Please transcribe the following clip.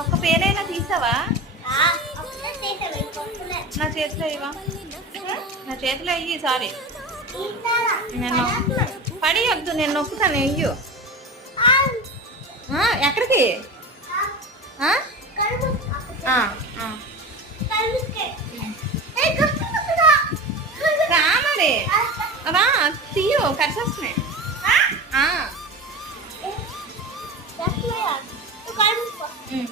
ఒక్క పేరైనా తీసావా? నా చేతిలో ఇవా నా చేతిలో ఇయ్యి సారీ. నేను పడియొద్దు నేను నొక్కుతాను వెయ్యు. ఎక్కడికి? రా మరి. రా తీయు కరిసేస్తున్నాయి Mm.